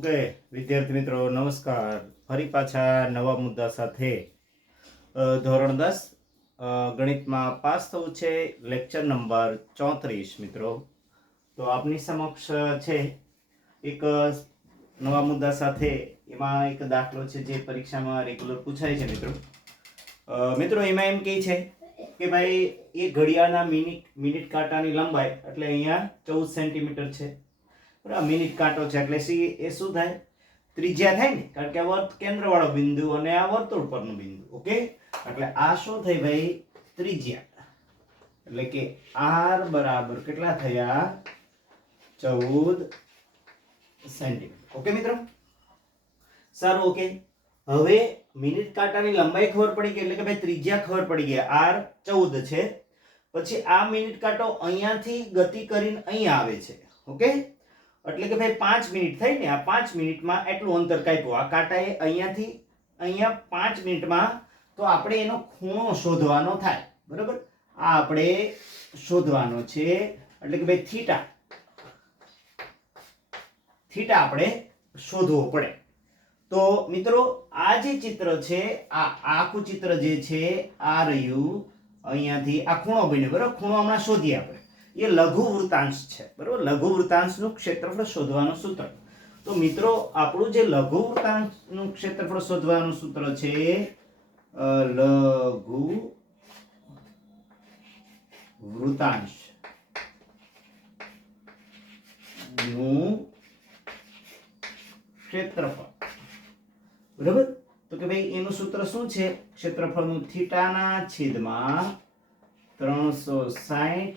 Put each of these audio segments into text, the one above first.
Okay વિદ્યાર્થી મિત્રો નમસ્કાર. ફરી પાછા નવા મુદ્દા સાથે ધોરણ 10 ગણિતમાં પાસ થવું છે. લેક્ચર નંબર 34 મિત્રો. તો આપની સમક્ષ છે એક નવા મુદ્દા સાથે. એમાં એક દાખલો છે જે પરીક્ષામાં રેગ્યુલર પૂછાય છે મિત્રો. મિત્રો એમાં એમ કહે છે કે ભાઈ એ ઘડિયાળના મિનિટ કાંટાની લંબાઈ એટલે અહીંયા 14 સેન્ટીમીટર છે. મિનિટ કાંટો છે એટલે એ શું થાય? ત્રિજ્યા થાય ને, કારણ કે આ કેન્દ્ર વાળો બિંદુ અને આ વર્તુળ પરનું બિંદુ. ઓકે, એટલે આ શું થઈ ભાઈ? ત્રિજ્યા. એટલે કે r બરાબર કેટલા થયા? 14 સેન્ટીમીટર. ઓકે મિત્રો, સારું. ઓકે, હવે મિનિટ કાંટાની લંબાઈ ખબર પડી ગઈ, એટલે કે ભાઈ ત્રિજ્યા ખબર પડી ગઈ, r 14 છે. પછી આ મિનિટ કાંટો અહીંયાથી ગતિ કરીને અહીંયા આવે છે. ઓકે, એટલે કે ભાઈ 5 મિનિટ થઈ ને, આ 5 મિનિટમાં એટલું અંતર કાપ્યું આ કાંટાએ અહીંયાથી અહીંયા 5 મિનિટમાં. તો આપણે એનો ખૂણો શોધવાનો થાય, બરાબર? આ આપણે શોધવાનો છે, એટલે કે ભાઈ થીટા આપણે શોધવો પડે. તો મિત્રો આ જે ચિત્ર છે, આ આખું ચિત્ર જે છે આ રહ્યું, અહીંયાથી આ ખૂણો બન્યો, બરાબર? ખૂણો હમણાં શોધીએ આપણે. એ લઘુ વૃત્તાંશ છે, બરાબર? લઘુ વૃત્તાંશનું ક્ષેત્રફળ શોધવાનું સૂત્ર. તો મિત્રો આપણું જે લઘુ વૃત્તાંશનું ક્ષેત્રફળ શોધવાનું સૂત્ર છે, લઘુ વૃત્તાંશ નું ક્ષેત્રફળ, બરાબર? તો કે ભાઈ એનું સૂત્ર શું છે? ક્ષેત્રફળનું થીટાના છેદમાં 360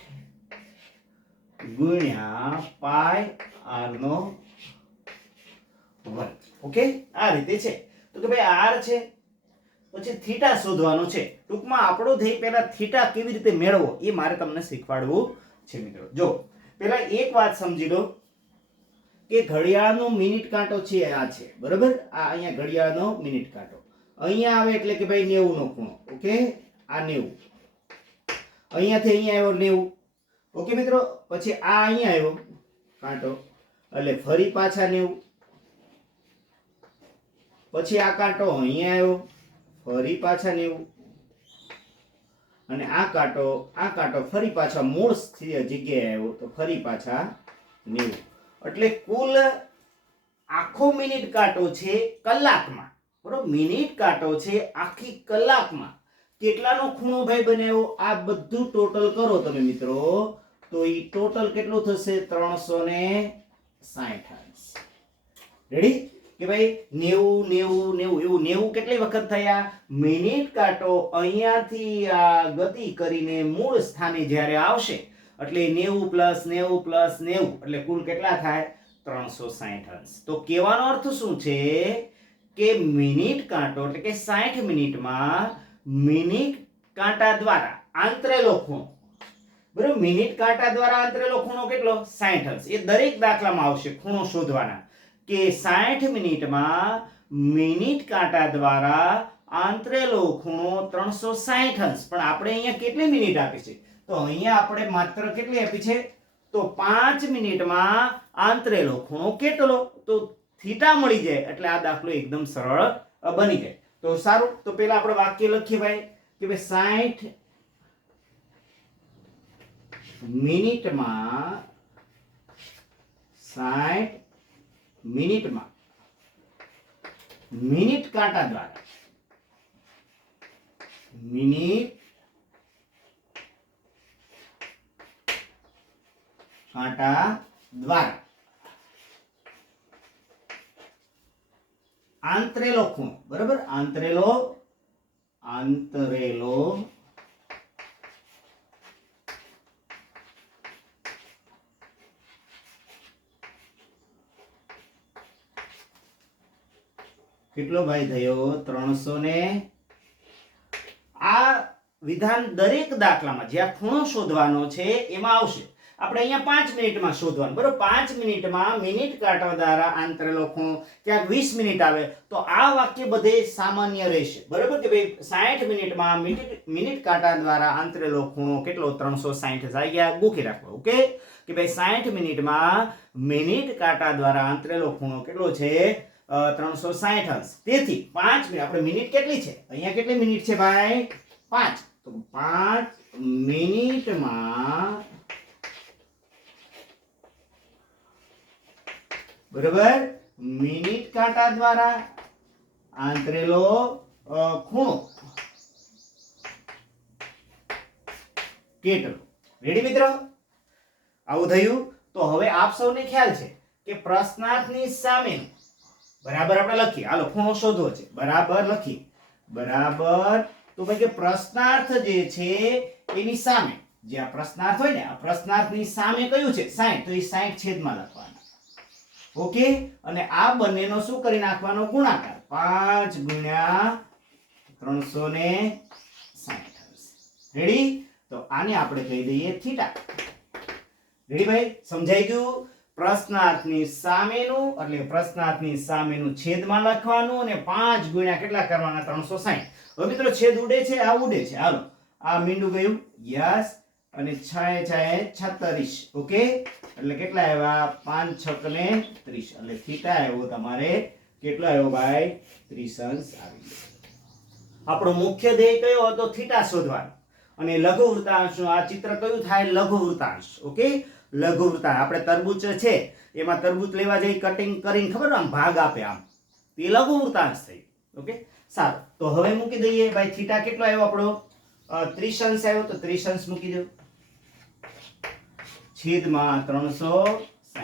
ગુણ્યા પાઈ r નો વર્ગ. ઓકે, આ રીતે છે. તો કે ભાઈ r છે, પછી થીટા શોધવાનો છે. ટૂંકમાં આપણો ધ્યેય પહેલા થીટા કેવી રીતે મેળવવો એ મારે તમને શીખવાડવું છે મિત્રો. જો પહેલા એક વાત સમજી લો કે ઘડિયાળનો મિનિટ કાંટો છે આ છે, બરાબર? આ અહીંયા ઘડિયાળનો મિનિટ કાંટો અહીંયા આવે એટલે કે ભાઈ 90 નો ખૂણો. ઓકે, આ 90, અહીંયાથી અહીંયા આવ્યો 90. ઓકે મિત્રો, પછી આ અહીંયા આવ્યો કાંટો એટલે ફરી પાછા 90. પછી આ કાંટો અહીંયા આવ્યો, ફરી પાછા 90. અને આ કાંટો ફરી પાછા મૂળ જગ્યાએ આવ્યો તો ફરી પાછા 90. એટલે કુલ આખો મિનિટ કાંટો છે કલાકમાં, બરોબર? મિનિટ કાંટો છે આખી કલાકમાં કેટલાનો ખૂણો ભાઈ બનાવ્યો? આ બધું ટોટલ કરો તમે મિત્રો, તો ઈ ટોટલ કેટલું થશે? 360 અંશ. રેડી? કે ભાઈ 90 90 90 એવું 90 કેટલી વખત થયા? મિનિટ કાંટો અહીંયાથી આ ગતિ કરીને મૂળ સ્થાને જ્યારે આવશે એટલે 90 + 90 + 90 એટલે કુલ કેટલા થાય? 360 અંશ. તો કહેવાનો અર્થ શું છે કે મિનિટ કાંટો એટલે કે 60 મિનિટમાં મિનિટ કાંટા દ્વારા આંતરેલો ખૂણો, બરાબર? મિનિટ કાંટા દ્વારા આંતરેલો ખૂણો કેટલો? 60 અંશ. એ દરેક દાખલામાં આવશે ખૂણો શોધવાના કે 60 મિનિટમાં મિનિટ કાંટા દ્વારા આંતરેલો ખૂણો 360 અંશ. પણ આપણે અહીંયા કેટલી મિનિટ આપી છે? તો અહીંયા આપણે માત્ર કેટલી આપી છે? તો 5 મિનિટમાં આંતરેલો ખૂણો કેટલો? તો થીટા મળી જાય એટલે આ દાખલો એકદમ સરળ બની જાય. તો સારું, તો પહેલા આપણે વાક્ય લખીએ ભાઈ કે ભાઈ 60 મિનિટમાં મિનિટ કાંટા દ્વારા આંતરેલો ખૂણો, બરાબર? આંતરેલો કેટલો ભાઈ થયો? 300. આ વિધાન દરેક દાખલામાં જ્યાં ખૂણો શોધવાનો છે એમાં આવશે. આપણે અહીંયા 5 મિનિટમાં શોધવાનું, બરોબર. 5 મિનિટમાં મિનિટ કાંટા દ્વારા આંતરેલો ખૂણો ક્યાંક 20 મિનિટ આવે તો આ વાક્ય બધે સામાન્ય રહેશે, બરોબર. કે ભાઈ 60 મિનિટમાં મિનિટ કાંટા દ્વારા આંતરેલો ખૂણો કેટલો 360 જગ્યા ગોખી રાખવો. ઓકે, કે ભાઈ 60 મિનિટમાં મિનિટ કાંટા દ્વારા આંતરેલો ખૂણો કેટલો છે 360 અંશ. તેથી 5 મિનિટ, આપણે મિનિટ કેટલી છે અહીંયા, કેટલી મિનિટ છે ભાઈ 5, તો 5 મિનિટમાં બરોબર મિનિટ કાંટા દ્વારા આંતરેલો ખૂણો કેટલો. રેડી મિત્રો, આવું થયું. તો હવે આપ સૌને ખ્યાલ છે કે પ્રશ્નાર્થની સામેનું બરાબર આપણે લખીએ. હાલો ખૂણો શોધવો છે, બરાબર લખીએ. બરાબર, તો ભાઈ કે પ્રશ્નાર્થ જે છે એની સામે, જે આ પ્રશ્નાર્થ હોય ને, આ પ્રશ્નાર્થની સામે કયું છે 60, તો એ 60 છેદમાં લખવાના. ઓકે, અને આ બંનેનો શું કરી નાખવાનો ગુણાકાર, 5 ગુણ્યા 360. રેડી, તો આને આપણે કહી દઈએ થીટા. રેડી ભાઈ, સમજાઈ ગયું. પ્રશ્નાર્થની સામેનું એટલે પ્રશ્નાર્થની સામેનું છેદમાં લખવાનું અને 5 ગુણ્યા કેટલા કરવાના 360. હવે મિત્રો છેદ ઉડે છે, આ ઉડે છે. હાલો આ મીંડું ગયું, યસ, અને 6 6 36. ઓકે, એટલે કેટલા આવ્યા 5 6 ને 30, એટલે થીટા આવ્યો તમારે કેટલો આવ્યો ભાઈ 30 અંશ આવી ગયો. આપણો મુખ્ય ધ્યેય કયો હતો થીટા શોધવાનો, અને લઘુ વૃત્તાંશનું આ ચિત્ર કયું થાય લઘુ વૃત્તાંશ. ઓકે, લઘુ વૃત્તાંશ. આપણે તરબૂચ છે એમાં તરબૂચ લેવા જઈ કટિંગ કરીને ખબર આમ ભાગ આપે આમ, તે લઘુ વૃત્તાંશ થઈ. ઓકે, સારું. તો હવે મૂકી દઈએ ભાઈ થીટા કેટલો આવ્યો આપણો 30 અંશ આવ્યો, તો 30 અંશ મૂકી દો છેદમાં 360,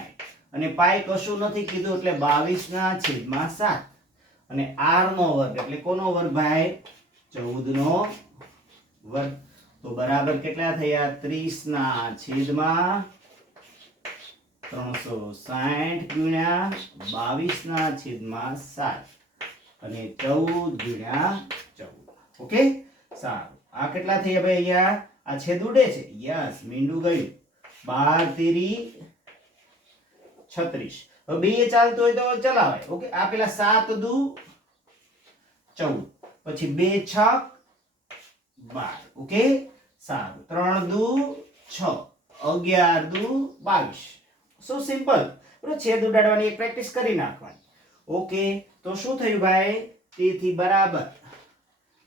અને પાઈ કશું નથી કીધું એટલે 22/7, અને r નો વર્ગ એટલે કોનો વર્ગ ભાઈ 14 નો વર્ગ. તો બરાબર કેટલા થયા 30/360 ગુણ્યા 22/7 અને 14 ગુણ્યા 14. ઓકે, સારું. આ કેટલા થયા ભાઈ અહીંયા, આ છેદ ઉડે છે, યસ, મીંડું ગયું, 12 તેરી 36. હવે બે ચાલતું હોય તો ચલાવાય. ઓકે, આ પેલા 7 દુ 14, પછી 2 6 12. ઓકે, સારું. 3 દુ 6, 11 દુ 22. સો સિમ્પલ. બરોબર, છેદ ઉડાડવાની એક પ્રેક્ટિસ કરી નાખવાની. ઓકે, તો શું થયું ભાઈ, તેથી બરાબર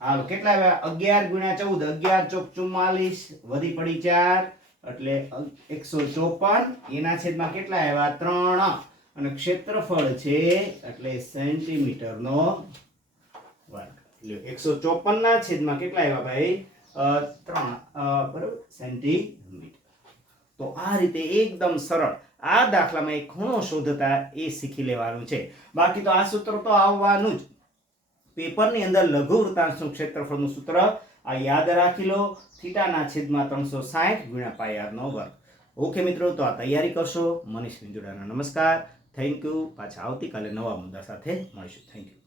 હાલો કેટલા આવ્યા 11 ગુણ્યા 14, 11 ચોક 44, વધી પડી 4 એટલે 154. એના છેદમાં કેટલા આવ્યા 3, અને ક્ષેત્રફળ છે એટલે સેન્ટીમીટર નો વર્ગ. એટલે 154 ના છેદમાં કેટલા આવ્યા ભાઈ 3 બરોબર સેન્ટીમીટર. તો આ રીતે એકદમ સરળ આ દાખલામાં એક ખૂણો શોધતા એ શીખી લેવાનું છે. બાકી તો આ સૂત્ર તો આવવાનું જ. પેપરની અંદર લઘુ વૃત્તાંશનું ક્ષેત્રફળનું સૂત્ર આ યાદ રાખી લો, થીટાના છેદમાં 360 ગુણ્યા પાઈ r નો વર્ગ. ઓકે મિત્રો, તો આ તૈયારી કરશો. મનીષ વિંજોડાના નમસ્કાર, થેન્ક યુ. પાછા આવતીકાલે નવા મુદ્દા સાથે મળીશું. Thank you.